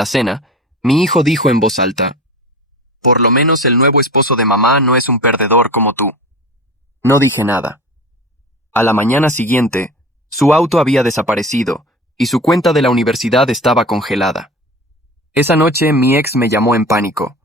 la cena, mi hijo dijo en voz alta: «Por lo menos el nuevo esposo de mamá no es un perdedor como tú». No dije nada. A la mañana siguiente, su auto había desaparecido y su cuenta de la universidad estaba congelada. Esa noche mi ex me llamó en pánico.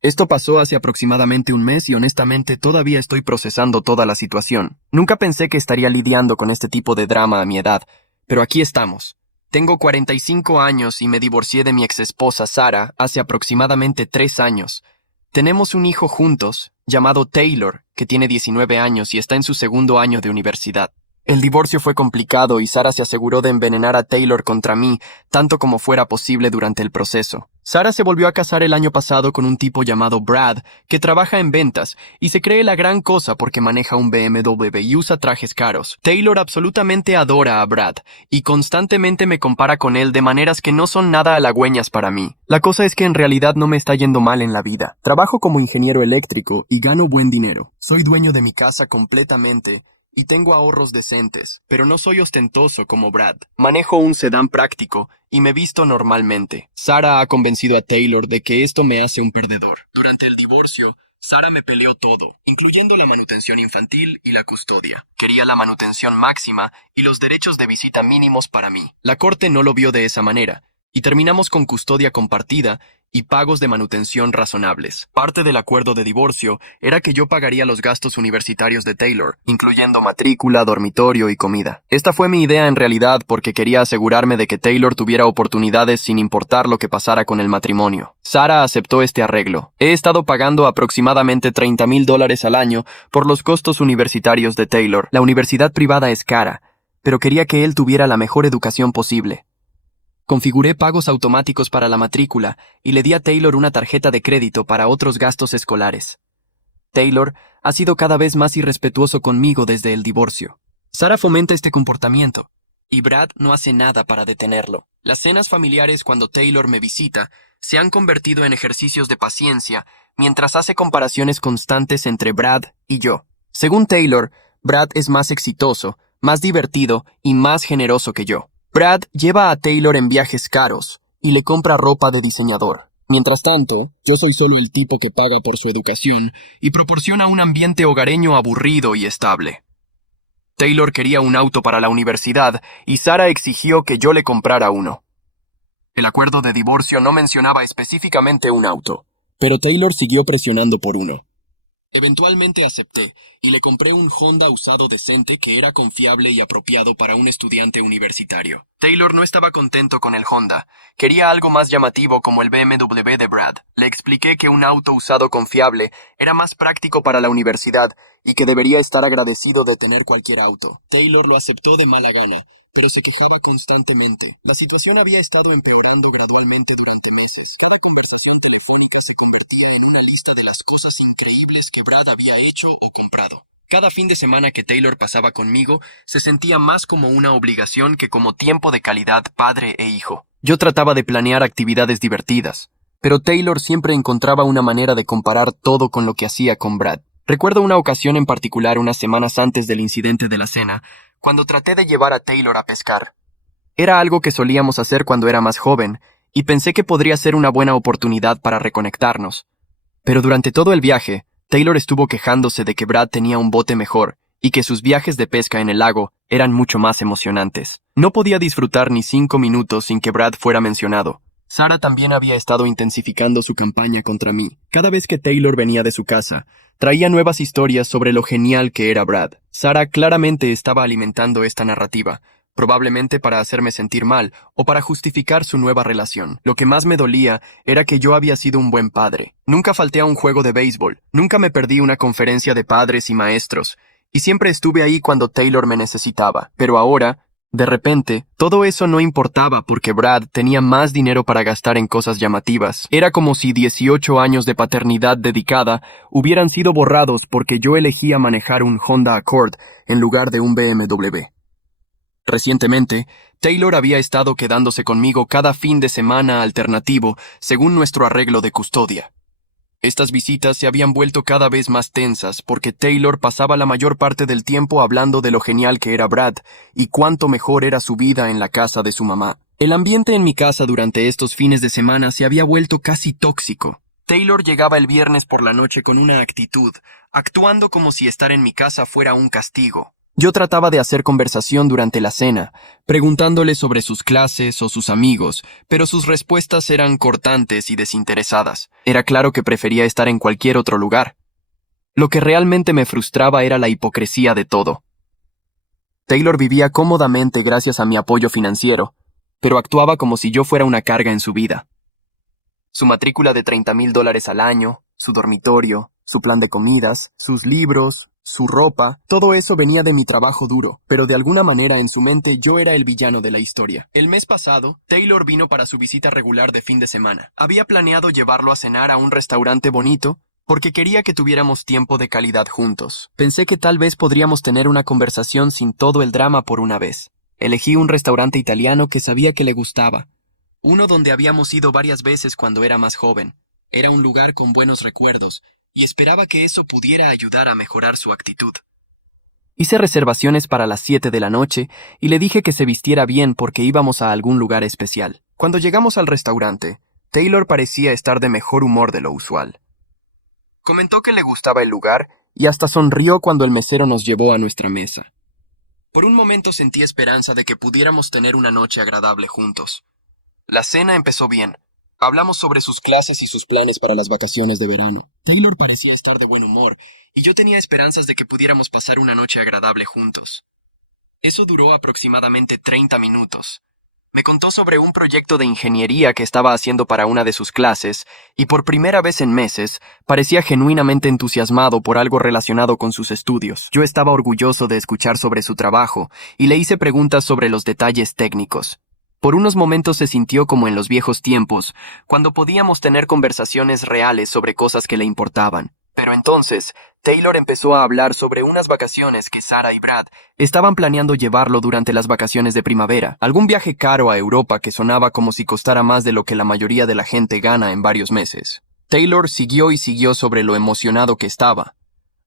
Esto pasó hace aproximadamente un mes y honestamente todavía estoy procesando toda la situación. Nunca pensé que estaría lidiando con este tipo de drama a mi edad, pero aquí estamos. Tengo 45 años y me divorcié de mi exesposa Sara hace aproximadamente 3 años. Tenemos un hijo juntos, llamado Taylor, que tiene 19 años y está en su segundo año de universidad. El divorcio fue complicado y Sara se aseguró de envenenar a Taylor contra mí, tanto como fuera posible durante el proceso. Sara se volvió a casar el año pasado con un tipo llamado Brad, que trabaja en ventas, y se cree la gran cosa porque maneja un BMW y usa trajes caros. Taylor absolutamente adora a Brad, y constantemente me compara con él de maneras que no son nada halagüeñas para mí. La cosa es que en realidad no me está yendo mal en la vida. Trabajo como ingeniero eléctrico y gano buen dinero. Soy dueño de mi casa completamente, y tengo ahorros decentes, pero no soy ostentoso como Brad. Manejo un sedán práctico y me visto normalmente. Sara ha convencido a Taylor de que esto me hace un perdedor. Durante el divorcio, Sara me peleó todo, incluyendo la manutención infantil y la custodia. Quería la manutención máxima y los derechos de visita mínimos para mí. La corte no lo vio de esa manera, y terminamos con custodia compartida y pagos de manutención razonables. Parte del acuerdo de divorcio era que yo pagaría los gastos universitarios de Taylor, incluyendo matrícula, dormitorio y comida. Esta fue mi idea en realidad porque quería asegurarme de que Taylor tuviera oportunidades sin importar lo que pasara con el matrimonio. Sara aceptó este arreglo. He estado pagando aproximadamente $30,000 al año por los costos universitarios de Taylor. La universidad privada es cara, pero quería que él tuviera la mejor educación posible. Configuré pagos automáticos para la matrícula y le di a Taylor una tarjeta de crédito para otros gastos escolares. Taylor ha sido cada vez más irrespetuoso conmigo desde el divorcio. Sara fomenta este comportamiento, y Brad no hace nada para detenerlo. Las cenas familiares cuando Taylor me visita se han convertido en ejercicios de paciencia mientras hace comparaciones constantes entre Brad y yo. Según Taylor, Brad es más exitoso, más divertido y más generoso que yo. Brad lleva a Taylor en viajes caros y le compra ropa de diseñador. Mientras tanto, yo soy solo el tipo que paga por su educación y proporciona un ambiente hogareño aburrido y estable. Taylor quería un auto para la universidad y Sara exigió que yo le comprara uno. El acuerdo de divorcio no mencionaba específicamente un auto, pero Taylor siguió presionando por uno. Eventualmente acepté y le compré un Honda usado decente que era confiable y apropiado para un estudiante universitario. Taylor no estaba contento con el Honda. Quería algo más llamativo como el BMW de Brad. Le expliqué que un auto usado confiable era más práctico para la universidad y que debería estar agradecido de tener cualquier auto. Taylor lo aceptó de mala gana, pero se quejaba constantemente. La situación había estado empeorando gradualmente durante meses. La conversación telefónica se convertía en una lista de las cosas increíbles que Brad había hecho o comprado. Cada fin de semana que Taylor pasaba conmigo se sentía más como una obligación que como tiempo de calidad padre e hijo. Yo trataba de planear actividades divertidas, pero Taylor siempre encontraba una manera de comparar todo con lo que hacía con Brad. Recuerdo una ocasión en particular unas semanas antes del incidente de la cena, cuando traté de llevar a Taylor a pescar. Era algo que solíamos hacer cuando era más joven, y pensé que podría ser una buena oportunidad para reconectarnos. Pero durante todo el viaje, Taylor estuvo quejándose de que Brad tenía un bote mejor, y que sus viajes de pesca en el lago eran mucho más emocionantes. No podía disfrutar ni 5 minutos sin que Brad fuera mencionado. Sara también había estado intensificando su campaña contra mí. Cada vez que Taylor venía de su casa, traía nuevas historias sobre lo genial que era Brad. Sara claramente estaba alimentando esta narrativa, probablemente para hacerme sentir mal o para justificar su nueva relación. Lo que más me dolía era que yo había sido un buen padre. Nunca falté a un juego de béisbol, nunca me perdí una conferencia de padres y maestros, y siempre estuve ahí cuando Taylor me necesitaba. Pero ahora, de repente, todo eso no importaba porque Brad tenía más dinero para gastar en cosas llamativas. Era como si 18 años de paternidad dedicada hubieran sido borrados porque yo elegía manejar un Honda Accord en lugar de un BMW. Recientemente, Taylor había estado quedándose conmigo cada fin de semana alternativo según nuestro arreglo de custodia. Estas visitas se habían vuelto cada vez más tensas porque Taylor pasaba la mayor parte del tiempo hablando de lo genial que era Brad y cuánto mejor era su vida en la casa de su mamá. El ambiente en mi casa durante estos fines de semana se había vuelto casi tóxico. Taylor llegaba el viernes por la noche con una actitud, actuando como si estar en mi casa fuera un castigo. Yo trataba de hacer conversación durante la cena, preguntándole sobre sus clases o sus amigos, pero sus respuestas eran cortantes y desinteresadas. Era claro que prefería estar en cualquier otro lugar. Lo que realmente me frustraba era la hipocresía de todo. Taylor vivía cómodamente gracias a mi apoyo financiero, pero actuaba como si yo fuera una carga en su vida. Su matrícula de $30,000 al año, su dormitorio, su plan de comidas, sus libros, su ropa, todo eso venía de mi trabajo duro, pero de alguna manera en su mente yo era el villano de la historia. El mes pasado, Taylor vino para su visita regular de fin de semana. Había planeado llevarlo a cenar a un restaurante bonito, porque quería que tuviéramos tiempo de calidad juntos. Pensé que tal vez podríamos tener una conversación sin todo el drama por una vez. Elegí un restaurante italiano que sabía que le gustaba. Uno donde habíamos ido varias veces cuando era más joven. Era un lugar con buenos recuerdos, y esperaba que eso pudiera ayudar a mejorar su actitud. Hice reservaciones para las 7 de la noche y le dije que se vistiera bien porque íbamos a algún lugar especial. Cuando llegamos al restaurante, Taylor parecía estar de mejor humor de lo usual. Comentó que le gustaba el lugar y hasta sonrió cuando el mesero nos llevó a nuestra mesa. Por un momento sentí esperanza de que pudiéramos tener una noche agradable juntos. La cena empezó bien. Hablamos sobre sus clases y sus planes para las vacaciones de verano. Taylor parecía estar de buen humor, y yo tenía esperanzas de que pudiéramos pasar una noche agradable juntos. Eso duró aproximadamente 30 minutos. Me contó sobre un proyecto de ingeniería que estaba haciendo para una de sus clases, y por primera vez en meses, parecía genuinamente entusiasmado por algo relacionado con sus estudios. Yo estaba orgulloso de escuchar sobre su trabajo, y le hice preguntas sobre los detalles técnicos. Por unos momentos se sintió como en los viejos tiempos, cuando podíamos tener conversaciones reales sobre cosas que le importaban. Pero entonces, Taylor empezó a hablar sobre unas vacaciones que Sarah y Brad estaban planeando llevarlo durante las vacaciones de primavera, algún viaje caro a Europa que sonaba como si costara más de lo que la mayoría de la gente gana en varios meses. Taylor siguió y siguió sobre lo emocionado que estaba.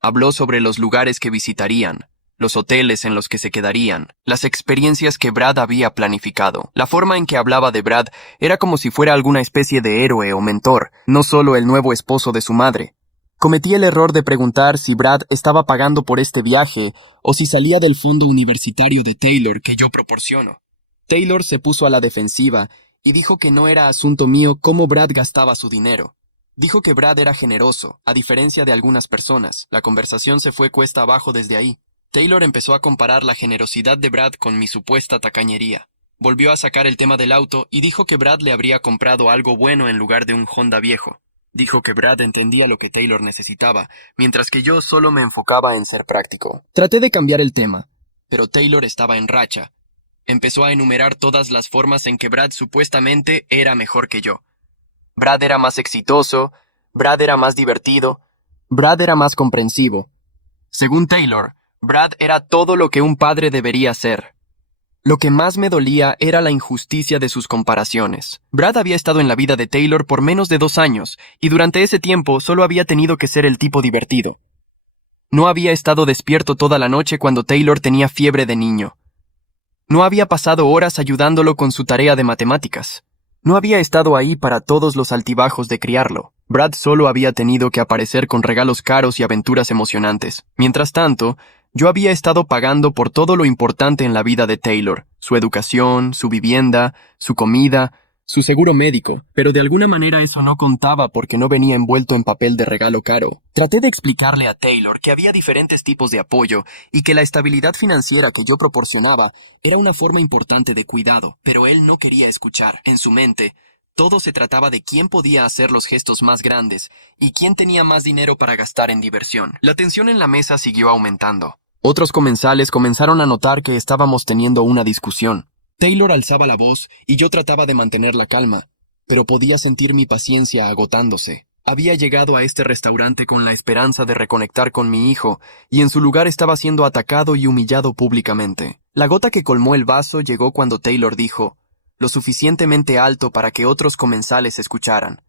Habló sobre los lugares que visitarían, los hoteles en los que se quedarían, las experiencias que Brad había planificado. La forma en que hablaba de Brad era como si fuera alguna especie de héroe o mentor, no solo el nuevo esposo de su madre. Cometí el error de preguntar si Brad estaba pagando por este viaje o si salía del fondo universitario de Taylor que yo proporciono. Taylor se puso a la defensiva y dijo que no era asunto mío cómo Brad gastaba su dinero. Dijo que Brad era generoso, a diferencia de algunas personas. La conversación se fue cuesta abajo desde ahí. Taylor empezó a comparar la generosidad de Brad con mi supuesta tacañería. Volvió a sacar el tema del auto y dijo que Brad le habría comprado algo bueno en lugar de un Honda viejo. Dijo que Brad entendía lo que Taylor necesitaba, mientras que yo solo me enfocaba en ser práctico. Traté de cambiar el tema, pero Taylor estaba en racha. Empezó a enumerar todas las formas en que Brad supuestamente era mejor que yo. Brad era más exitoso, Brad era más divertido, Brad era más comprensivo. Según Taylor, Brad era todo lo que un padre debería ser. Lo que más me dolía era la injusticia de sus comparaciones. Brad había estado en la vida de Taylor por menos de 2 años, y durante ese tiempo solo había tenido que ser el tipo divertido. No había estado despierto toda la noche cuando Taylor tenía fiebre de niño. No había pasado horas ayudándolo con su tarea de matemáticas. No había estado ahí para todos los altibajos de criarlo. Brad solo había tenido que aparecer con regalos caros y aventuras emocionantes. Mientras tanto, yo había estado pagando por todo lo importante en la vida de Taylor, su educación, su vivienda, su comida, su seguro médico, pero de alguna manera eso no contaba porque no venía envuelto en papel de regalo caro. Traté de explicarle a Taylor que había diferentes tipos de apoyo y que la estabilidad financiera que yo proporcionaba era una forma importante de cuidado, pero él no quería escuchar. En su mente, todo se trataba de quién podía hacer los gestos más grandes y quién tenía más dinero para gastar en diversión. La tensión en la mesa siguió aumentando. Otros comensales comenzaron a notar que estábamos teniendo una discusión. Taylor alzaba la voz y yo trataba de mantener la calma, pero podía sentir mi paciencia agotándose. Había llegado a este restaurante con la esperanza de reconectar con mi hijo, y en su lugar estaba siendo atacado y humillado públicamente. La gota que colmó el vaso llegó cuando Taylor dijo, lo suficientemente alto para que otros comensales escucharan: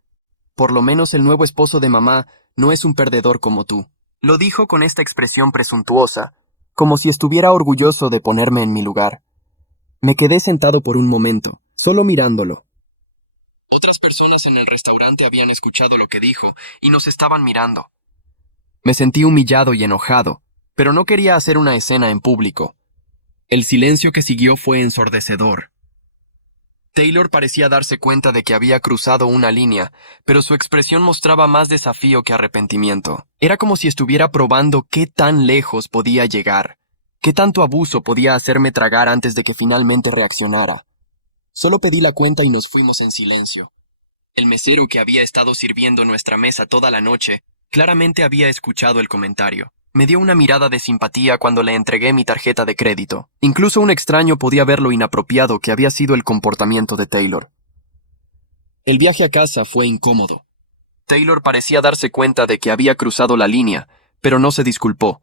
por lo menos el nuevo esposo de mamá no es un perdedor como tú. Lo dijo con esta expresión presuntuosa, como si estuviera orgulloso de ponerme en mi lugar. Me quedé sentado por un momento, solo mirándolo. Otras personas en el restaurante habían escuchado lo que dijo y nos estaban mirando. Me sentí humillado y enojado, pero no quería hacer una escena en público. El silencio que siguió fue ensordecedor. Taylor parecía darse cuenta de que había cruzado una línea, pero su expresión mostraba más desafío que arrepentimiento. Era como si estuviera probando qué tan lejos podía llegar, qué tanto abuso podía hacerme tragar antes de que finalmente reaccionara. Solo pedí la cuenta y nos fuimos en silencio. El mesero que había estado sirviendo nuestra mesa toda la noche claramente había escuchado el comentario. Me dio una mirada de simpatía cuando le entregué mi tarjeta de crédito. Incluso un extraño podía ver lo inapropiado que había sido el comportamiento de Taylor. El viaje a casa fue incómodo. Taylor parecía darse cuenta de que había cruzado la línea, pero no se disculpó.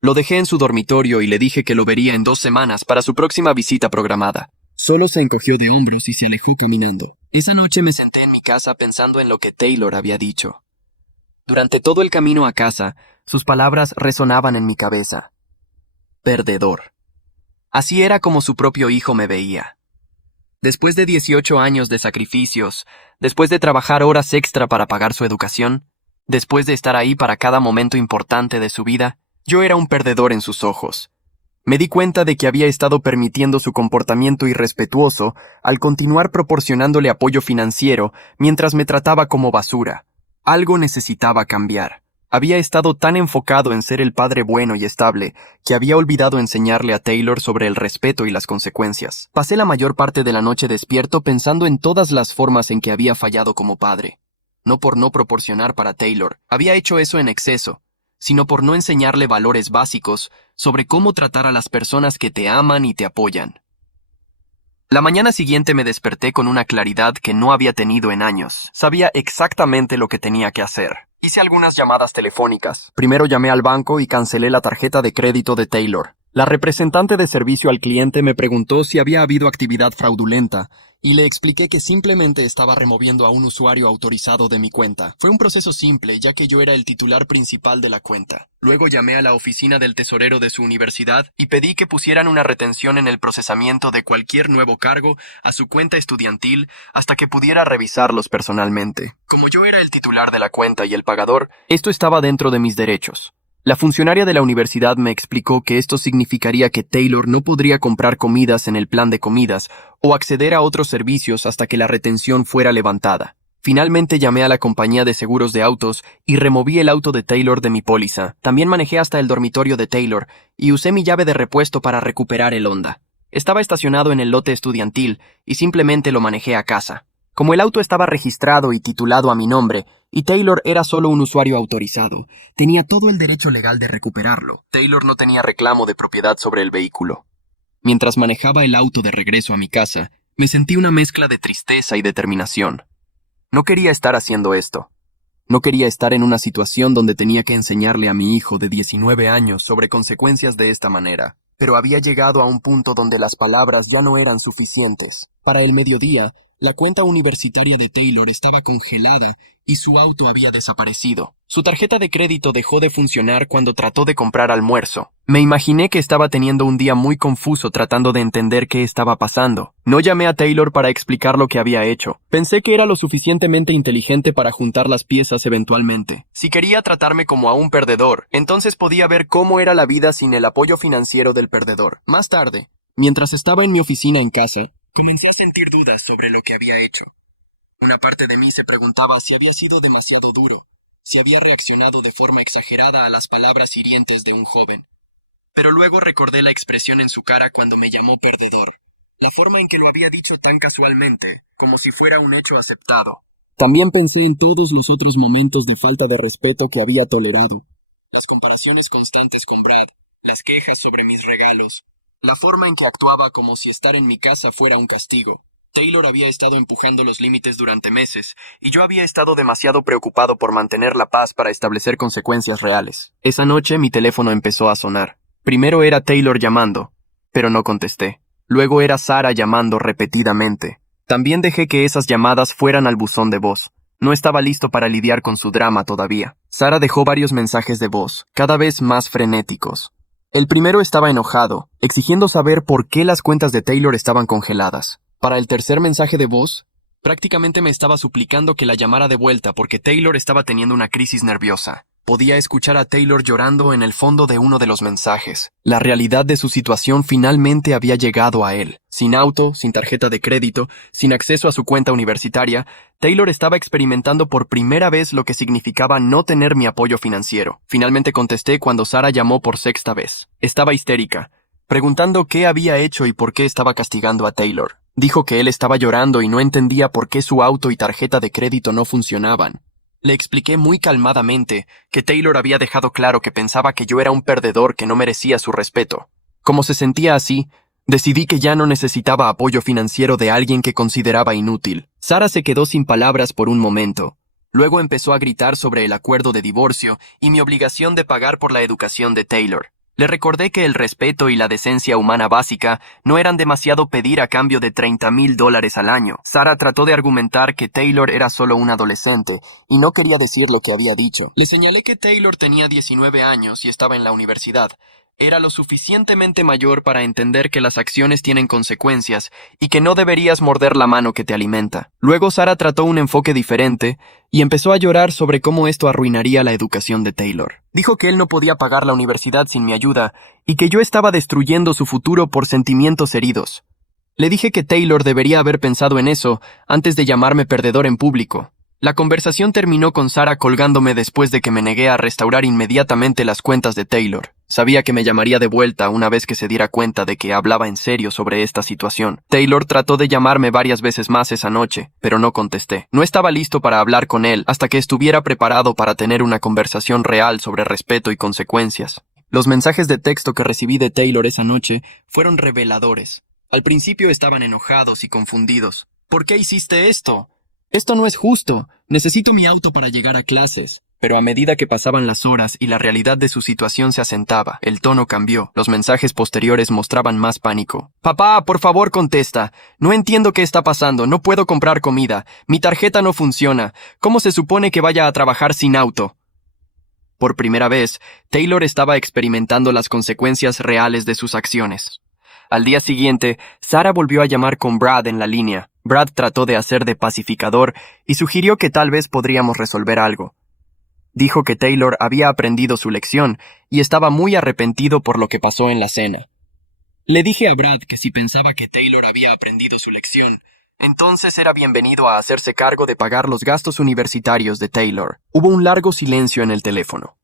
Lo dejé en su dormitorio y le dije que lo vería en 2 semanas para su próxima visita programada. Solo se encogió de hombros y se alejó caminando. Esa noche me senté en mi casa pensando en lo que Taylor había dicho. Durante todo el camino a casa, sus palabras resonaban en mi cabeza. Perdedor. Así era como su propio hijo me veía. Después de 18 años de sacrificios, después de trabajar horas extra para pagar su educación, después de estar ahí para cada momento importante de su vida, yo era un perdedor en sus ojos. Me di cuenta de que había estado permitiendo su comportamiento irrespetuoso al continuar proporcionándole apoyo financiero mientras me trataba como basura. Algo necesitaba cambiar. Había estado tan enfocado en ser el padre bueno y estable que había olvidado enseñarle a Taylor sobre el respeto y las consecuencias. Pasé la mayor parte de la noche despierto pensando en todas las formas en que había fallado como padre. No por no proporcionar para Taylor, había hecho eso en exceso, sino por no enseñarle valores básicos sobre cómo tratar a las personas que te aman y te apoyan. La mañana siguiente me desperté con una claridad que no había tenido en años. Sabía exactamente lo que tenía que hacer. Hice algunas llamadas telefónicas. Primero llamé al banco y cancelé la tarjeta de crédito de Taylor. La representante de servicio al cliente me preguntó si había habido actividad fraudulenta, y le expliqué que simplemente estaba removiendo a un usuario autorizado de mi cuenta. Fue un proceso simple, ya que yo era el titular principal de la cuenta. Luego llamé a la oficina del tesorero de su universidad y pedí que pusieran una retención en el procesamiento de cualquier nuevo cargo a su cuenta estudiantil hasta que pudiera revisarlos personalmente. Como yo era el titular de la cuenta y el pagador, esto estaba dentro de mis derechos. La funcionaria de la universidad me explicó que esto significaría que Taylor no podría comprar comidas en el plan de comidas o acceder a otros servicios hasta que la retención fuera levantada. Finalmente llamé a la compañía de seguros de autos y removí el auto de Taylor de mi póliza. También manejé hasta el dormitorio de Taylor y usé mi llave de repuesto para recuperar el Honda. Estaba estacionado en el lote estudiantil y simplemente lo manejé a casa. Como el auto estaba registrado y titulado a mi nombre, y Taylor era solo un usuario autorizado, tenía todo el derecho legal de recuperarlo. Taylor no tenía reclamo de propiedad sobre el vehículo. Mientras manejaba el auto de regreso a mi casa, me sentí una mezcla de tristeza y determinación. No quería estar haciendo esto. No quería estar en una situación donde tenía que enseñarle a mi hijo de 19 años sobre consecuencias de esta manera. Pero había llegado a un punto donde las palabras ya no eran suficientes. Para el mediodía, la cuenta universitaria de Taylor estaba congelada y su auto había desaparecido. Su tarjeta de crédito dejó de funcionar cuando trató de comprar almuerzo. Me imaginé que estaba teniendo un día muy confuso tratando de entender qué estaba pasando. No llamé a Taylor para explicar lo que había hecho. Pensé que era lo suficientemente inteligente para juntar las piezas eventualmente. Si quería tratarme como a un perdedor, entonces podía ver cómo era la vida sin el apoyo financiero del perdedor. Más tarde, mientras estaba en mi oficina en casa, comencé a sentir dudas sobre lo que había hecho. Una parte de mí se preguntaba si había sido demasiado duro, si había reaccionado de forma exagerada a las palabras hirientes de un joven. Pero luego recordé la expresión en su cara cuando me llamó perdedor, la forma en que lo había dicho tan casualmente, como si fuera un hecho aceptado. También pensé en todos los otros momentos de falta de respeto que había tolerado. Las comparaciones constantes con Brad, las quejas sobre mis regalos, la forma en que actuaba como si estar en mi casa fuera un castigo. Taylor había estado empujando los límites durante meses, y yo había estado demasiado preocupado por mantener la paz para establecer consecuencias reales. Esa noche mi teléfono empezó a sonar. Primero era Taylor llamando, pero no contesté. Luego era Sara llamando repetidamente. También dejé que esas llamadas fueran al buzón de voz. No estaba listo para lidiar con su drama todavía. Sara dejó varios mensajes de voz, cada vez más frenéticos. El primero estaba enojado, exigiendo saber por qué las cuentas de Taylor estaban congeladas. Para el tercer mensaje de voz, prácticamente me estaba suplicando que la llamara de vuelta porque Taylor estaba teniendo una crisis nerviosa. Podía escuchar a Taylor llorando en el fondo de uno de los mensajes. La realidad de su situación finalmente había llegado a él. Sin auto, sin tarjeta de crédito, sin acceso a su cuenta universitaria, Taylor estaba experimentando por primera vez lo que significaba no tener mi apoyo financiero. Finalmente contesté cuando Sara llamó por sexta vez. Estaba histérica, preguntando qué había hecho y por qué estaba castigando a Taylor. Dijo que él estaba llorando y no entendía por qué su auto y tarjeta de crédito no funcionaban. Le expliqué muy calmadamente que Taylor había dejado claro que pensaba que yo era un perdedor que no merecía su respeto. Como se sentía así, decidí que ya no necesitaba apoyo financiero de alguien que consideraba inútil. Sara se quedó sin palabras por un momento. Luego empezó a gritar sobre el acuerdo de divorcio y mi obligación de pagar por la educación de Taylor. Le recordé que el respeto y la decencia humana básica no eran demasiado pedir a cambio de $30,000 al año. Sara trató de argumentar que Taylor era solo un adolescente y no quería decir lo que había dicho. Le señalé que Taylor tenía 19 años y estaba en la universidad. Era lo suficientemente mayor para entender que las acciones tienen consecuencias y que no deberías morder la mano que te alimenta. Luego Sara trató un enfoque diferente y empezó a llorar sobre cómo esto arruinaría la educación de Taylor. Dijo que él no podía pagar la universidad sin mi ayuda y que yo estaba destruyendo su futuro por sentimientos heridos. Le dije que Taylor debería haber pensado en eso antes de llamarme perdedor en público. La conversación terminó con Sara colgándome después de que me negué a restaurar inmediatamente las cuentas de Taylor. Sabía que me llamaría de vuelta una vez que se diera cuenta de que hablaba en serio sobre esta situación. Taylor trató de llamarme varias veces más esa noche, pero no contesté. No estaba listo para hablar con él hasta que estuviera preparado para tener una conversación real sobre respeto y consecuencias. Los mensajes de texto que recibí de Taylor esa noche fueron reveladores. Al principio estaban enojados y confundidos. ¿Por qué hiciste esto? Esto no es justo. Necesito mi auto para llegar a clases. Pero a medida que pasaban las horas y la realidad de su situación se asentaba, el tono cambió. Los mensajes posteriores mostraban más pánico. Papá, por favor, contesta. No entiendo qué está pasando. No puedo comprar comida. Mi tarjeta no funciona. ¿Cómo se supone que vaya a trabajar sin auto? Por primera vez, Taylor estaba experimentando las consecuencias reales de sus acciones. Al día siguiente, Sara volvió a llamar con Brad en la línea. Brad trató de hacer de pacificador y sugirió que tal vez podríamos resolver algo. Dijo que Taylor había aprendido su lección y estaba muy arrepentido por lo que pasó en la cena. Le dije a Brad que si pensaba que Taylor había aprendido su lección, entonces era bienvenido a hacerse cargo de pagar los gastos universitarios de Taylor. Hubo un largo silencio en el teléfono.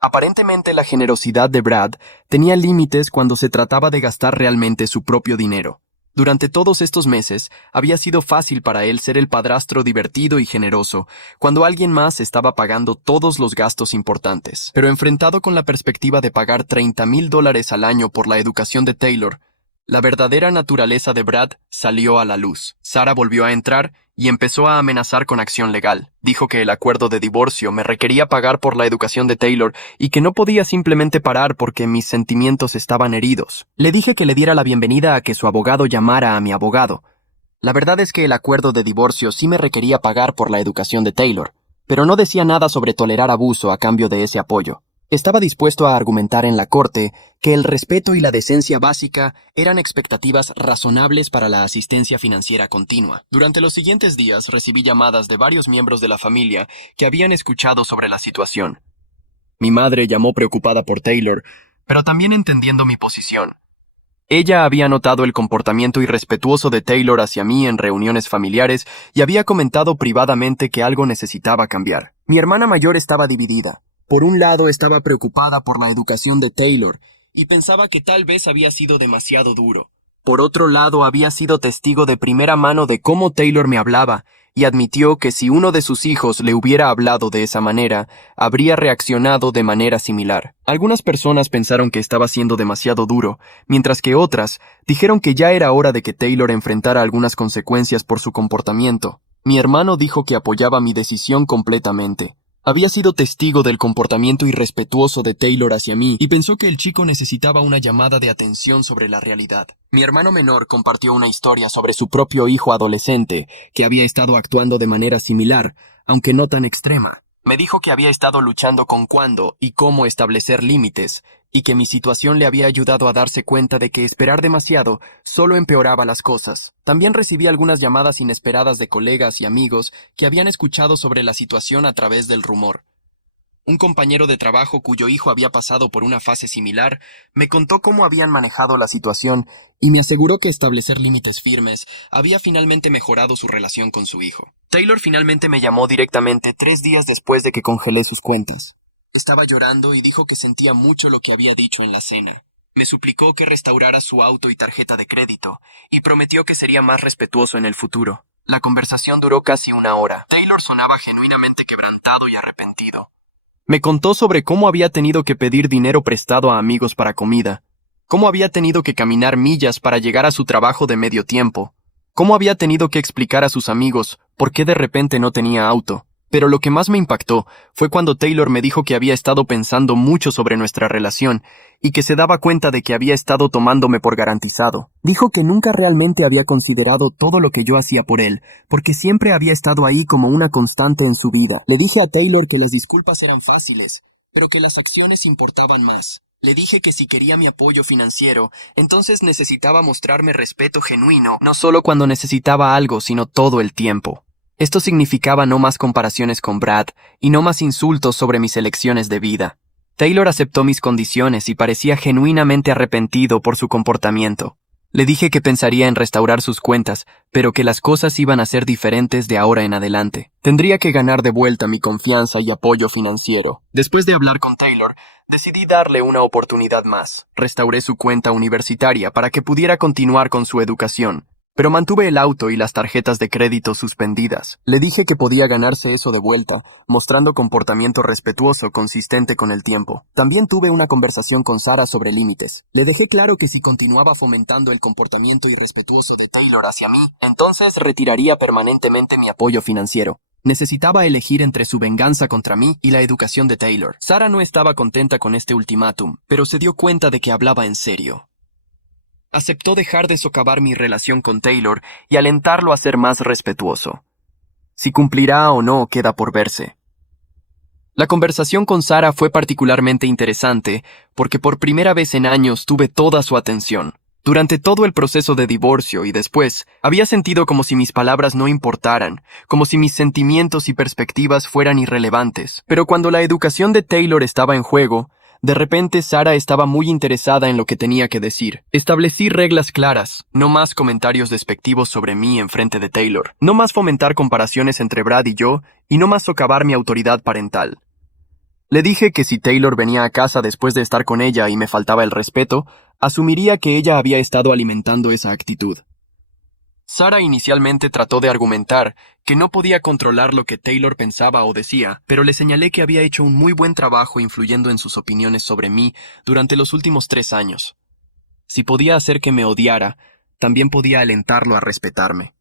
Aparentemente la generosidad de Brad tenía límites cuando se trataba de gastar realmente su propio dinero. Durante todos estos meses, había sido fácil para él ser el padrastro divertido y generoso, cuando alguien más estaba pagando todos los gastos importantes. Pero enfrentado con la perspectiva de pagar $30,000 al año por la educación de Taylor, la verdadera naturaleza de Brad salió a la luz. Sara volvió a entrar y empezó a amenazar con acción legal. Dijo que el acuerdo de divorcio me requería pagar por la educación de Taylor y que no podía simplemente parar porque mis sentimientos estaban heridos. Le dije que le diera la bienvenida a que su abogado llamara a mi abogado. La verdad es que el acuerdo de divorcio sí me requería pagar por la educación de Taylor, pero no decía nada sobre tolerar abuso a cambio de ese apoyo. Estaba dispuesto a argumentar en la corte que el respeto y la decencia básica eran expectativas razonables para la asistencia financiera continua. Durante los siguientes días recibí llamadas de varios miembros de la familia que habían escuchado sobre la situación. Mi madre llamó preocupada por Taylor, pero también entendiendo mi posición. Ella había notado el comportamiento irrespetuoso de Taylor hacia mí en reuniones familiares y había comentado privadamente que algo necesitaba cambiar. Mi hermana mayor estaba dividida. Por un lado estaba preocupada por la educación de Taylor y pensaba que tal vez había sido demasiado duro. Por otro lado había sido testigo de primera mano de cómo Taylor me hablaba y admitió que si uno de sus hijos le hubiera hablado de esa manera, habría reaccionado de manera similar. Algunas personas pensaron que estaba siendo demasiado duro, mientras que otras dijeron que ya era hora de que Taylor enfrentara algunas consecuencias por su comportamiento. Mi hermano dijo que apoyaba mi decisión completamente. Había sido testigo del comportamiento irrespetuoso de Taylor hacia mí y pensó que el chico necesitaba una llamada de atención sobre la realidad. Mi hermano menor compartió una historia sobre su propio hijo adolescente que había estado actuando de manera similar, aunque no tan extrema. Me dijo que había estado luchando con cuándo y cómo establecer límites, y que mi situación le había ayudado a darse cuenta de que esperar demasiado solo empeoraba las cosas. También recibí algunas llamadas inesperadas de colegas y amigos que habían escuchado sobre la situación a través del rumor. Un compañero de trabajo cuyo hijo había pasado por una fase similar me contó cómo habían manejado la situación y me aseguró que establecer límites firmes había finalmente mejorado su relación con su hijo. Taylor finalmente me llamó directamente 3 días después de que congelé sus cuentas. Estaba llorando y dijo que sentía mucho lo que había dicho en la cena. Me suplicó que restaurara su auto y tarjeta de crédito y prometió que sería más respetuoso en el futuro. La conversación duró casi 1 hora. Taylor sonaba genuinamente quebrantado y arrepentido. Me contó sobre cómo había tenido que pedir dinero prestado a amigos para comida, cómo había tenido que caminar millas para llegar a su trabajo de medio tiempo, cómo había tenido que explicar a sus amigos por qué de repente no tenía auto. Pero lo que más me impactó fue cuando Taylor me dijo que había estado pensando mucho sobre nuestra relación y que se daba cuenta de que había estado tomándome por garantizado. Dijo que nunca realmente había considerado todo lo que yo hacía por él, porque siempre había estado ahí como una constante en su vida. Le dije a Taylor que las disculpas eran fáciles, pero que las acciones importaban más. Le dije que si quería mi apoyo financiero, entonces necesitaba mostrarme respeto genuino, no solo cuando necesitaba algo, sino todo el tiempo. Esto significaba no más comparaciones con Brad y no más insultos sobre mis elecciones de vida. Taylor aceptó mis condiciones y parecía genuinamente arrepentido por su comportamiento. Le dije que pensaría en restaurar sus cuentas, pero que las cosas iban a ser diferentes de ahora en adelante. Tendría que ganar de vuelta mi confianza y apoyo financiero. Después de hablar con Taylor, decidí darle una oportunidad más. Restauré su cuenta universitaria para que pudiera continuar con su educación. Pero mantuve el auto y las tarjetas de crédito suspendidas. Le dije que podía ganarse eso de vuelta, mostrando comportamiento respetuoso consistente con el tiempo. También tuve una conversación con Sarah sobre límites. Le dejé claro que si continuaba fomentando el comportamiento irrespetuoso de Taylor hacia mí, entonces retiraría permanentemente mi apoyo financiero. Necesitaba elegir entre su venganza contra mí y la educación de Taylor. Sarah no estaba contenta con este ultimátum, pero se dio cuenta de que hablaba en serio. Aceptó dejar de socavar mi relación con Taylor y alentarlo a ser más respetuoso. Si cumplirá o no queda por verse. La conversación con Sarah fue particularmente interesante porque por primera vez en años tuve toda su atención. Durante todo el proceso de divorcio y después, había sentido como si mis palabras no importaran, como si mis sentimientos y perspectivas fueran irrelevantes. Pero cuando la educación de Taylor estaba en juego, de repente Sarah estaba muy interesada en lo que tenía que decir. Establecí reglas claras, no más comentarios despectivos sobre mí en frente de Taylor, no más fomentar comparaciones entre Brad y yo, y no más socavar mi autoridad parental. Le dije que si Taylor venía a casa después de estar con ella y me faltaba el respeto, asumiría que ella había estado alimentando esa actitud. Sarah inicialmente trató de argumentar que no podía controlar lo que Taylor pensaba o decía, pero le señalé que había hecho un muy buen trabajo influyendo en sus opiniones sobre mí durante los últimos 3 años. Si podía hacer que me odiara, también podía alentarlo a respetarme.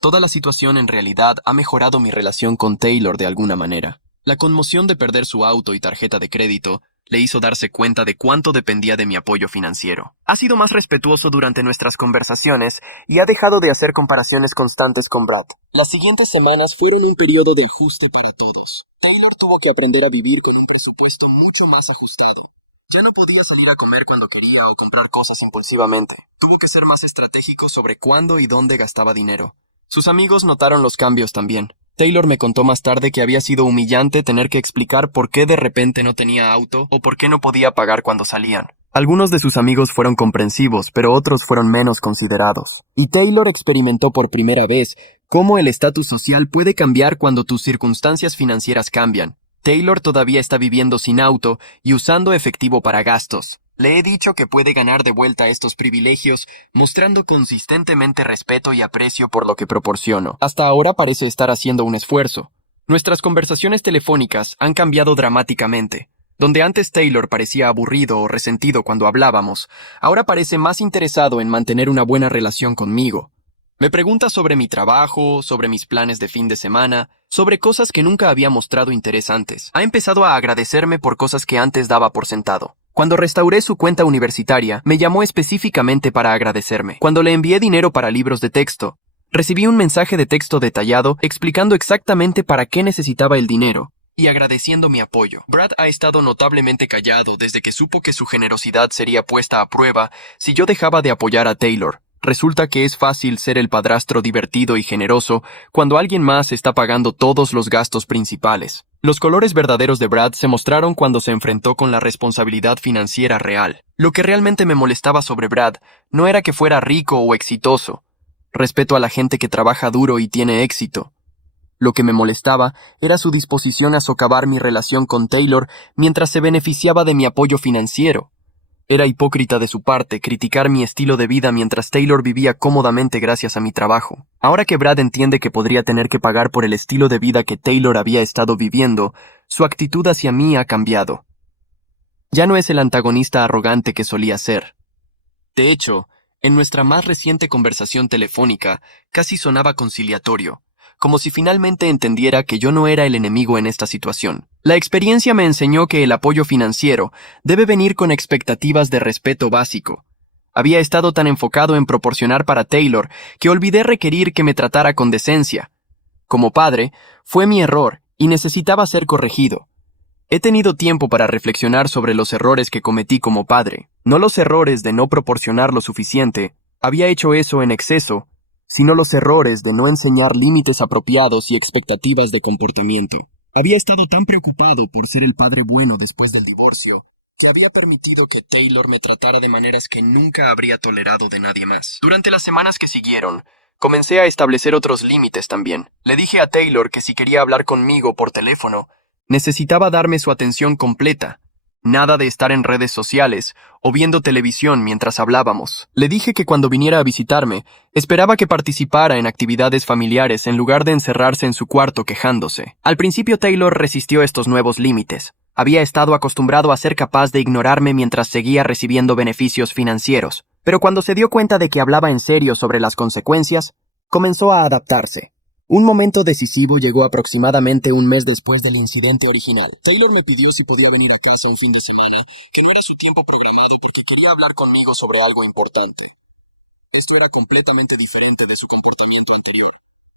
Toda la situación en realidad ha mejorado mi relación con Taylor de alguna manera. La conmoción de perder su auto y tarjeta de crédito le hizo darse cuenta de cuánto dependía de mi apoyo financiero. Ha sido más respetuoso durante nuestras conversaciones y ha dejado de hacer comparaciones constantes con Brad. Las siguientes semanas fueron un periodo de ajuste para todos. Taylor tuvo que aprender a vivir con un presupuesto mucho más ajustado. Ya no podía salir a comer cuando quería o comprar cosas impulsivamente. Tuvo que ser más estratégico sobre cuándo y dónde gastaba dinero. Sus amigos notaron los cambios también. Taylor me contó más tarde que había sido humillante tener que explicar por qué de repente no tenía auto o por qué no podía pagar cuando salían. Algunos de sus amigos fueron comprensivos, pero otros fueron menos considerados. Y Taylor experimentó por primera vez cómo el estatus social puede cambiar cuando tus circunstancias financieras cambian. Taylor todavía está viviendo sin auto y usando efectivo para gastos. Le he dicho que puede ganar de vuelta estos privilegios, mostrando consistentemente respeto y aprecio por lo que proporciono. Hasta ahora parece estar haciendo un esfuerzo. Nuestras conversaciones telefónicas han cambiado dramáticamente. Donde antes Taylor parecía aburrido o resentido cuando hablábamos, ahora parece más interesado en mantener una buena relación conmigo. Me pregunta sobre mi trabajo, sobre mis planes de fin de semana, sobre cosas que nunca había mostrado interés antes. Ha empezado a agradecerme por cosas que antes daba por sentado. Cuando restauré su cuenta universitaria, me llamó específicamente para agradecerme. Cuando le envié dinero para libros de texto, Recibí un mensaje de texto detallado explicando exactamente para qué necesitaba el dinero y agradeciendo mi apoyo. Brad ha estado notablemente callado desde que supo que su generosidad sería puesta a prueba si yo dejaba de apoyar a Taylor. Resulta que es fácil ser el padrastro divertido y generoso cuando alguien más está pagando todos los gastos principales. Los colores verdaderos de Brad se mostraron cuando se enfrentó con la responsabilidad financiera real. Lo que realmente me molestaba sobre Brad no era que fuera rico o exitoso. Respeto a la gente que trabaja duro y tiene éxito. Lo que me molestaba era su disposición a socavar mi relación con Taylor mientras se beneficiaba de mi apoyo financiero. Era hipócrita de su parte criticar mi estilo de vida mientras Taylor vivía cómodamente gracias a mi trabajo. Ahora que Brad entiende que podría tener que pagar por el estilo de vida que Taylor había estado viviendo, su actitud hacia mí ha cambiado. Ya no es el antagonista arrogante que solía ser. De hecho, en nuestra más reciente conversación telefónica, casi sonaba conciliatorio, como si finalmente entendiera que yo no era el enemigo en esta situación. La experiencia me enseñó que el apoyo financiero debe venir con expectativas de respeto básico. Había estado tan enfocado en proporcionar para Taylor que olvidé requerir que me tratara con decencia. Como padre, fue mi error y necesitaba ser corregido. He tenido tiempo para reflexionar sobre los errores que cometí como padre, no los errores de no proporcionar lo suficiente, había hecho eso en exceso, sino los errores de no enseñar límites apropiados y expectativas de comportamiento. Había estado tan preocupado por ser el padre bueno después del divorcio, que había permitido que Taylor me tratara de maneras que nunca habría tolerado de nadie más. Durante las semanas que siguieron, comencé a establecer otros límites también. Le dije a Taylor que si quería hablar conmigo por teléfono, necesitaba darme su atención completa. Nada de estar en redes sociales o viendo televisión mientras hablábamos. Le dije que cuando viniera a visitarme, esperaba que participara en actividades familiares en lugar de encerrarse en su cuarto quejándose. Al principio Taylor resistió estos nuevos límites. Había estado acostumbrado a ser capaz de ignorarme mientras seguía recibiendo beneficios financieros. Pero cuando se dio cuenta de que hablaba en serio sobre las consecuencias, comenzó a adaptarse. Un momento decisivo llegó aproximadamente un mes después del incidente original. Taylor me pidió si podía venir a casa un fin de semana, que no era su tiempo programado porque quería hablar conmigo sobre algo importante. Esto era completamente diferente de su comportamiento anterior,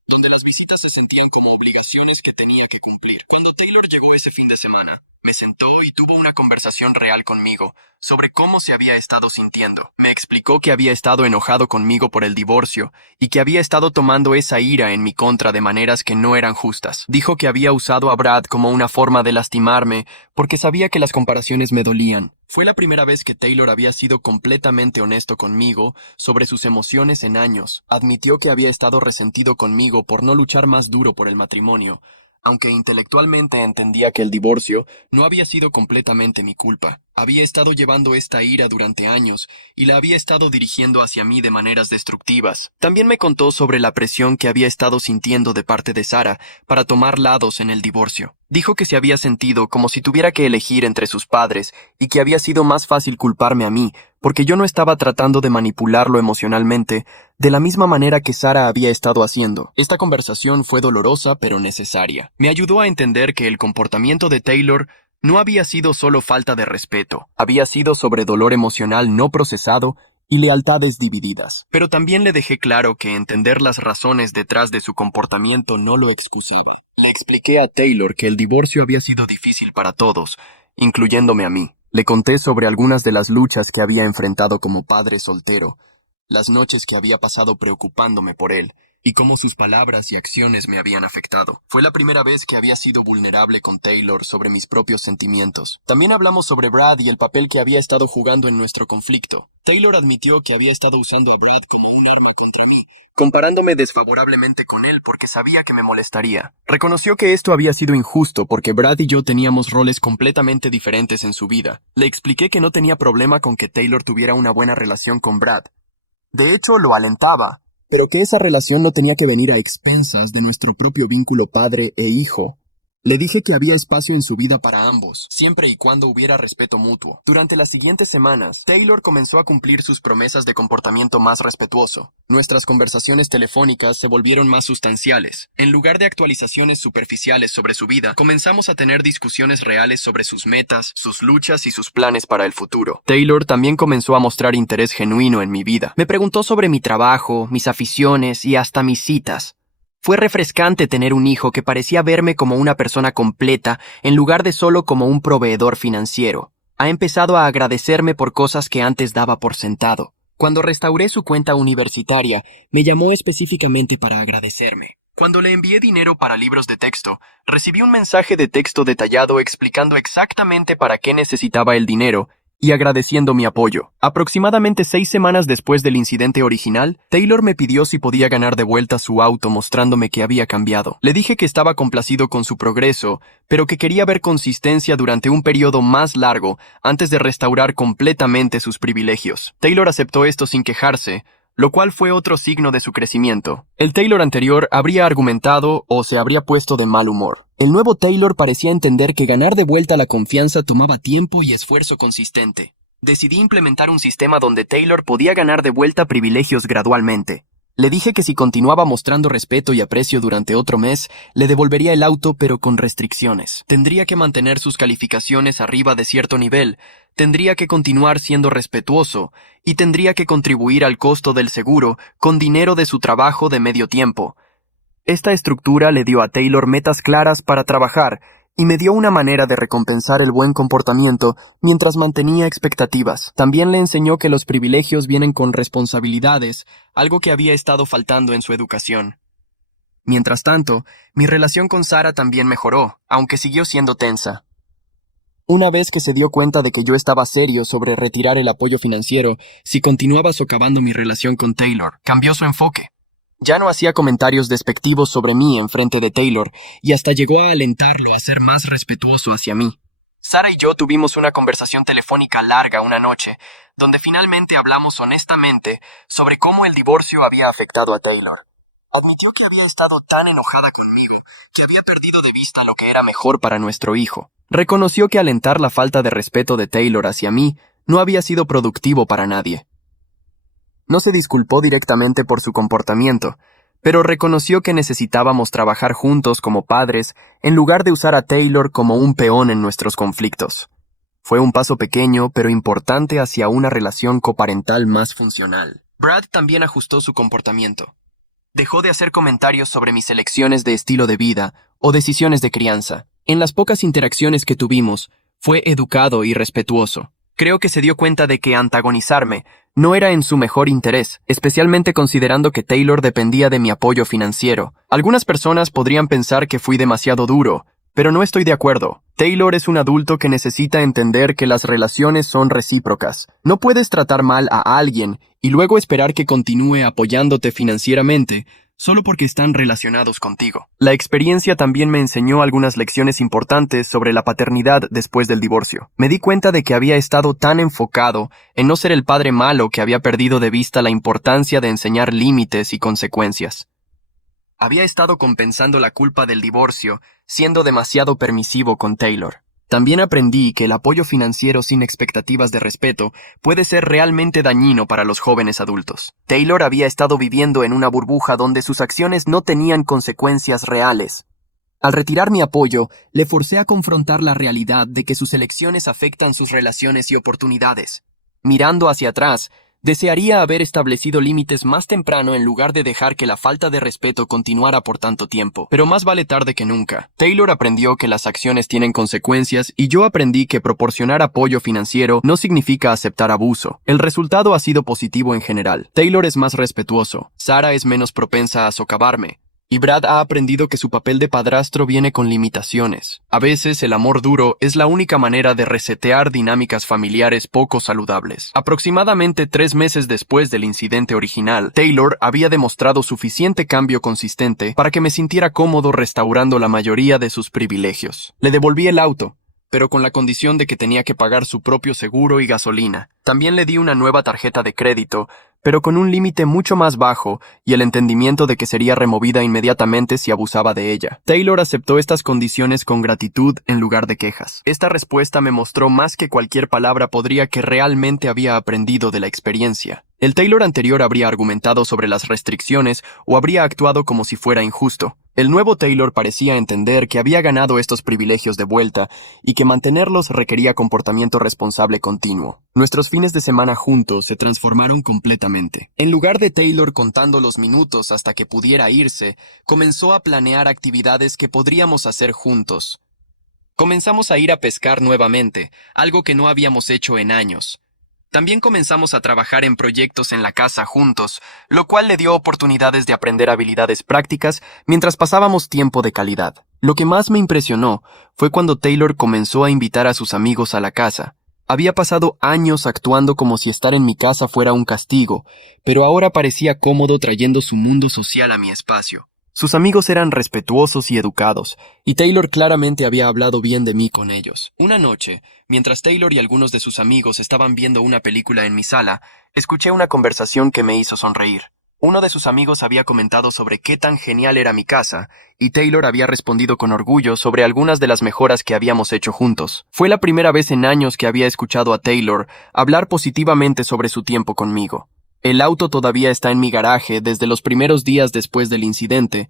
donde las visitas se sentían como obligaciones que tenía que cumplir. Cuando Taylor llegó ese fin de semana, me sentó y tuvo una conversación real conmigo sobre cómo se había estado sintiendo. Me explicó que había estado enojado conmigo por el divorcio y que había estado tomando esa ira en mi contra de maneras que no eran justas. Dijo que había usado a Brad como una forma de lastimarme porque sabía que las comparaciones me dolían. Fue la primera vez que Taylor había sido completamente honesto conmigo sobre sus emociones en años. Admitió que había estado resentido conmigo por no luchar más duro por el matrimonio, aunque intelectualmente entendía que el divorcio no había sido completamente mi culpa. Había estado llevando esta ira durante años y la había estado dirigiendo hacia mí de maneras destructivas. También me contó sobre la presión que había estado sintiendo de parte de Sarah para tomar lados en el divorcio. Dijo que se había sentido como si tuviera que elegir entre sus padres y que había sido más fácil culparme a mí, porque yo no estaba tratando de manipularlo emocionalmente de la misma manera que Sarah había estado haciendo. Esta conversación fue dolorosa pero necesaria. Me ayudó a entender que el comportamiento de Taylor no había sido solo falta de respeto, había sido sobre dolor emocional no procesado y lealtades divididas. Pero también le dejé claro que entender las razones detrás de su comportamiento no lo excusaba. Le expliqué a Taylor que el divorcio había sido difícil para todos, incluyéndome a mí. Le conté sobre algunas de las luchas que había enfrentado como padre soltero, las noches que había pasado preocupándome por él, y cómo sus palabras y acciones me habían afectado. Fue la primera vez que había sido vulnerable con Taylor sobre mis propios sentimientos. También hablamos sobre Brad y el papel que había estado jugando en nuestro conflicto. Taylor admitió que había estado usando a Brad como un arma contra mí, comparándome desfavorablemente con él porque sabía que me molestaría. Reconoció que esto había sido injusto porque Brad y yo teníamos roles completamente diferentes en su vida. Le expliqué que no tenía problema con que Taylor tuviera una buena relación con Brad. De hecho, lo alentaba, pero que esa relación no tenía que venir a expensas de nuestro propio vínculo padre e hijo. Le dije que había espacio en su vida para ambos, siempre y cuando hubiera respeto mutuo. Durante las siguientes semanas, Taylor comenzó a cumplir sus promesas de comportamiento más respetuoso. Nuestras conversaciones telefónicas se volvieron más sustanciales. En lugar de actualizaciones superficiales sobre su vida, comenzamos a tener discusiones reales sobre sus metas, sus luchas y sus planes para el futuro. Taylor también comenzó a mostrar interés genuino en mi vida. Me preguntó sobre mi trabajo, mis aficiones y hasta mis citas. Fue refrescante tener un hijo que parecía verme como una persona completa en lugar de solo como un proveedor financiero. Ha empezado a agradecerme por cosas que antes daba por sentado. Cuando restauré su cuenta universitaria, me llamó específicamente para agradecerme. Cuando le envié dinero para libros de texto, recibí un mensaje de texto detallado explicando exactamente para qué necesitaba el dinero y agradeciendo mi apoyo. Aproximadamente 6 semanas después del incidente original, Taylor me pidió si podía ganar de vuelta su auto mostrándome que había cambiado. Le dije que estaba complacido con su progreso, pero que quería ver consistencia durante un periodo más largo antes de restaurar completamente sus privilegios. Taylor aceptó esto sin quejarse, lo cual fue otro signo de su crecimiento. El Taylor anterior habría argumentado o se habría puesto de mal humor. El nuevo Taylor parecía entender que ganar de vuelta la confianza tomaba tiempo y esfuerzo consistente. Decidí implementar un sistema donde Taylor podía ganar de vuelta privilegios gradualmente. Le dije que si continuaba mostrando respeto y aprecio durante otro mes, le devolvería el auto pero con restricciones. Tendría que mantener sus calificaciones arriba de cierto nivel, tendría que continuar siendo respetuoso y tendría que contribuir al costo del seguro con dinero de su trabajo de medio tiempo. Esta estructura le dio a Taylor metas claras para trabajar y me dio una manera de recompensar el buen comportamiento mientras mantenía expectativas. También le enseñó que los privilegios vienen con responsabilidades, algo que había estado faltando en su educación. Mientras tanto, mi relación con Sara también mejoró, aunque siguió siendo tensa. Una vez que se dio cuenta de que yo estaba serio sobre retirar el apoyo financiero si continuaba socavando mi relación con Taylor, cambió su enfoque. Ya no hacía comentarios despectivos sobre mí en frente de Taylor y hasta llegó a alentarlo a ser más respetuoso hacia mí. Sara y yo tuvimos una conversación telefónica larga una noche, donde finalmente hablamos honestamente sobre cómo el divorcio había afectado a Taylor. Admitió que había estado tan enojada conmigo que había perdido de vista lo que era mejor para nuestro hijo. Reconoció que alentar la falta de respeto de Taylor hacia mí no había sido productivo para nadie. No se disculpó directamente por su comportamiento, pero reconoció que necesitábamos trabajar juntos como padres en lugar de usar a Taylor como un peón en nuestros conflictos. Fue un paso pequeño pero importante hacia una relación coparental más funcional. Brad también ajustó su comportamiento. Dejó de hacer comentarios sobre mis elecciones de estilo de vida o decisiones de crianza. En las pocas interacciones que tuvimos, fue educado y respetuoso. Creo que se dio cuenta de que antagonizarme no era en su mejor interés, especialmente considerando que Taylor dependía de mi apoyo financiero. Algunas personas podrían pensar que fui demasiado duro, pero no estoy de acuerdo. Taylor es un adulto que necesita entender que las relaciones son recíprocas. No puedes tratar mal a alguien y luego esperar que continúe apoyándote financieramente solo porque están relacionados contigo. La experiencia también me enseñó algunas lecciones importantes sobre la paternidad después del divorcio. Me di cuenta de que había estado tan enfocado en no ser el padre malo que había perdido de vista la importancia de enseñar límites y consecuencias. Había estado compensando la culpa del divorcio, siendo demasiado permisivo con Taylor. También aprendí que el apoyo financiero sin expectativas de respeto puede ser realmente dañino para los jóvenes adultos. Taylor había estado viviendo en una burbuja donde sus acciones no tenían consecuencias reales. Al retirar mi apoyo, le forcé a confrontar la realidad de que sus elecciones afectan sus relaciones y oportunidades. Mirando hacia atrás, desearía haber establecido límites más temprano en lugar de dejar que la falta de respeto continuara por tanto tiempo. Pero más vale tarde que nunca. Taylor aprendió que las acciones tienen consecuencias y yo aprendí que proporcionar apoyo financiero no significa aceptar abuso. El resultado ha sido positivo en general. Taylor es más respetuoso. Sara es menos propensa a socavarme. Y Brad ha aprendido que su papel de padrastro viene con limitaciones. A veces el amor duro es la única manera de resetear dinámicas familiares poco saludables. Aproximadamente 3 meses después del incidente original, Taylor había demostrado suficiente cambio consistente para que me sintiera cómodo restaurando la mayoría de sus privilegios. Le devolví el auto, pero con la condición de que tenía que pagar su propio seguro y gasolina. También le di una nueva tarjeta de crédito, pero con un límite mucho más bajo y el entendimiento de que sería removida inmediatamente si abusaba de ella. Taylor aceptó estas condiciones con gratitud en lugar de quejas. Esta respuesta me mostró más que cualquier palabra podría que realmente había aprendido de la experiencia. El Taylor anterior habría argumentado sobre las restricciones o habría actuado como si fuera injusto. El nuevo Taylor parecía entender que había ganado estos privilegios de vuelta y que mantenerlos requería comportamiento responsable continuo. Nuestros fines de semana juntos se transformaron completamente. En lugar de Taylor contando los minutos hasta que pudiera irse, comenzó a planear actividades que podríamos hacer juntos. Comenzamos a ir a pescar nuevamente, algo que no habíamos hecho en años. También comenzamos a trabajar en proyectos en la casa juntos, lo cual le dio oportunidades de aprender habilidades prácticas mientras pasábamos tiempo de calidad. Lo que más me impresionó fue cuando Taylor comenzó a invitar a sus amigos a la casa. Había pasado años actuando como si estar en mi casa fuera un castigo, pero ahora parecía cómodo trayendo su mundo social a mi espacio. Sus amigos eran respetuosos y educados, y Taylor claramente había hablado bien de mí con ellos. Una noche, mientras Taylor y algunos de sus amigos estaban viendo una película en mi sala, escuché una conversación que me hizo sonreír. Uno de sus amigos había comentado sobre qué tan genial era mi casa, y Taylor había respondido con orgullo sobre algunas de las mejoras que habíamos hecho juntos. Fue la primera vez en años que había escuchado a Taylor hablar positivamente sobre su tiempo conmigo. El auto todavía está en mi garaje desde los primeros días después del incidente,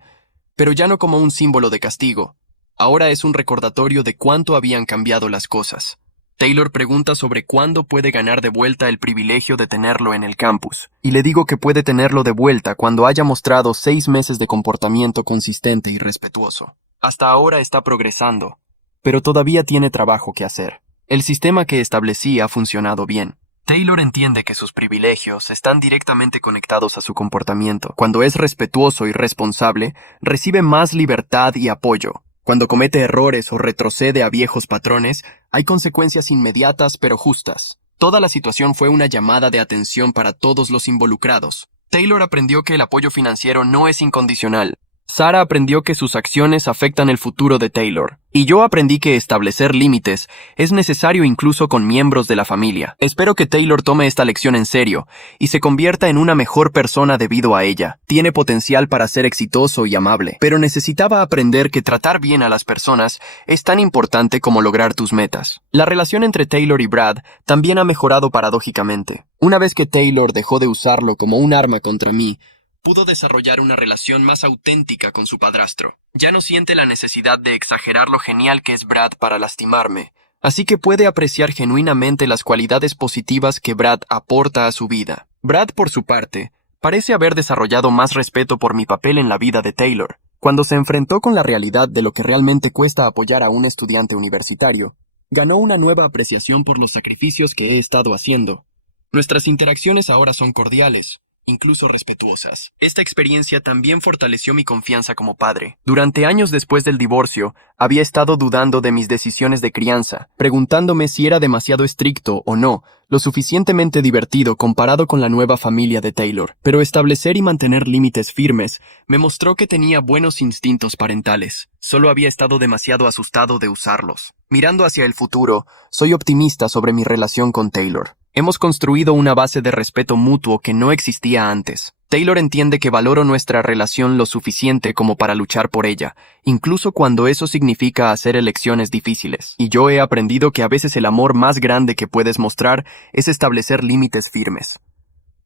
pero ya no como un símbolo de castigo. Ahora es un recordatorio de cuánto habían cambiado las cosas. Taylor pregunta sobre cuándo puede ganar de vuelta el privilegio de tenerlo en el campus, y le digo que puede tenerlo de vuelta cuando haya mostrado 6 meses de comportamiento consistente y respetuoso. Hasta ahora está progresando, pero todavía tiene trabajo que hacer. El sistema que establecí ha funcionado bien. Taylor entiende que sus privilegios están directamente conectados a su comportamiento. Cuando es respetuoso y responsable, recibe más libertad y apoyo. Cuando comete errores o retrocede a viejos patrones, hay consecuencias inmediatas pero justas. Toda la situación fue una llamada de atención para todos los involucrados. Taylor aprendió que el apoyo financiero no es incondicional. Sarah aprendió que sus acciones afectan el futuro de Taylor. Y yo aprendí que establecer límites es necesario incluso con miembros de la familia. Espero que Taylor tome esta lección en serio y se convierta en una mejor persona debido a ella. Tiene potencial para ser exitoso y amable, pero necesitaba aprender que tratar bien a las personas es tan importante como lograr tus metas. La relación entre Taylor y Brad también ha mejorado paradójicamente. Una vez que Taylor dejó de usarlo como un arma contra mí, pudo desarrollar una relación más auténtica con su padrastro. Ya no siente la necesidad de exagerar lo genial que es Brad para lastimarme, así que puede apreciar genuinamente las cualidades positivas que Brad aporta a su vida. Brad, por su parte, parece haber desarrollado más respeto por mi papel en la vida de Taylor. Cuando se enfrentó con la realidad de lo que realmente cuesta apoyar a un estudiante universitario, ganó una nueva apreciación por los sacrificios que he estado haciendo. Nuestras interacciones ahora son cordiales, incluso respetuosas. Esta experiencia también fortaleció mi confianza como padre. Durante años después del divorcio, había estado dudando de mis decisiones de crianza, preguntándome si era demasiado estricto o no, lo suficientemente divertido comparado con la nueva familia de Taylor. Pero establecer y mantener límites firmes me mostró que tenía buenos instintos parentales. Solo había estado demasiado asustado de usarlos. Mirando hacia el futuro, soy optimista sobre mi relación con Taylor. Hemos construido una base de respeto mutuo que no existía antes. Taylor entiende que valoro nuestra relación lo suficiente como para luchar por ella, incluso cuando eso significa hacer elecciones difíciles. Y yo he aprendido que a veces el amor más grande que puedes mostrar es establecer límites firmes.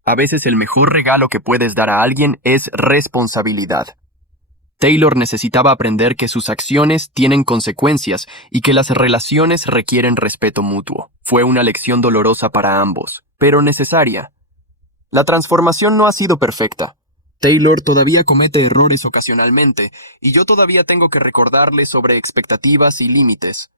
A veces el mejor regalo que puedes dar a alguien es responsabilidad. Taylor necesitaba aprender que sus acciones tienen consecuencias y que las relaciones requieren respeto mutuo. Fue una lección dolorosa para ambos, pero necesaria. La transformación no ha sido perfecta. Taylor todavía comete errores ocasionalmente, y yo todavía tengo que recordarle sobre expectativas y límites.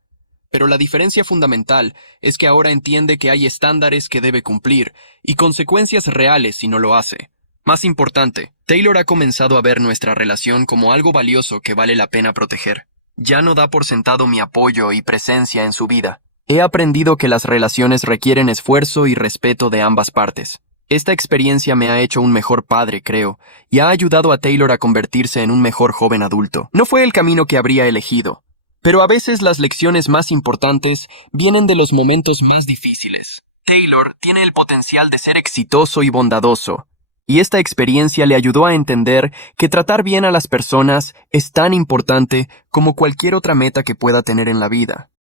Pero la diferencia fundamental es que ahora entiende que hay estándares que debe cumplir y consecuencias reales si no lo hace. Más importante, Taylor ha comenzado a ver nuestra relación como algo valioso que vale la pena proteger. Ya no da por sentado mi apoyo y presencia en su vida. He aprendido que las relaciones requieren esfuerzo y respeto de ambas partes. Esta experiencia me ha hecho un mejor padre, creo, y ha ayudado a Taylor a convertirse en un mejor joven adulto. No fue el camino que habría elegido, pero a veces las lecciones más importantes vienen de los momentos más difíciles. Taylor tiene el potencial de ser exitoso y bondadoso, y esta experiencia le ayudó a entender que tratar bien a las personas es tan importante como cualquier otra meta que pueda tener en la vida.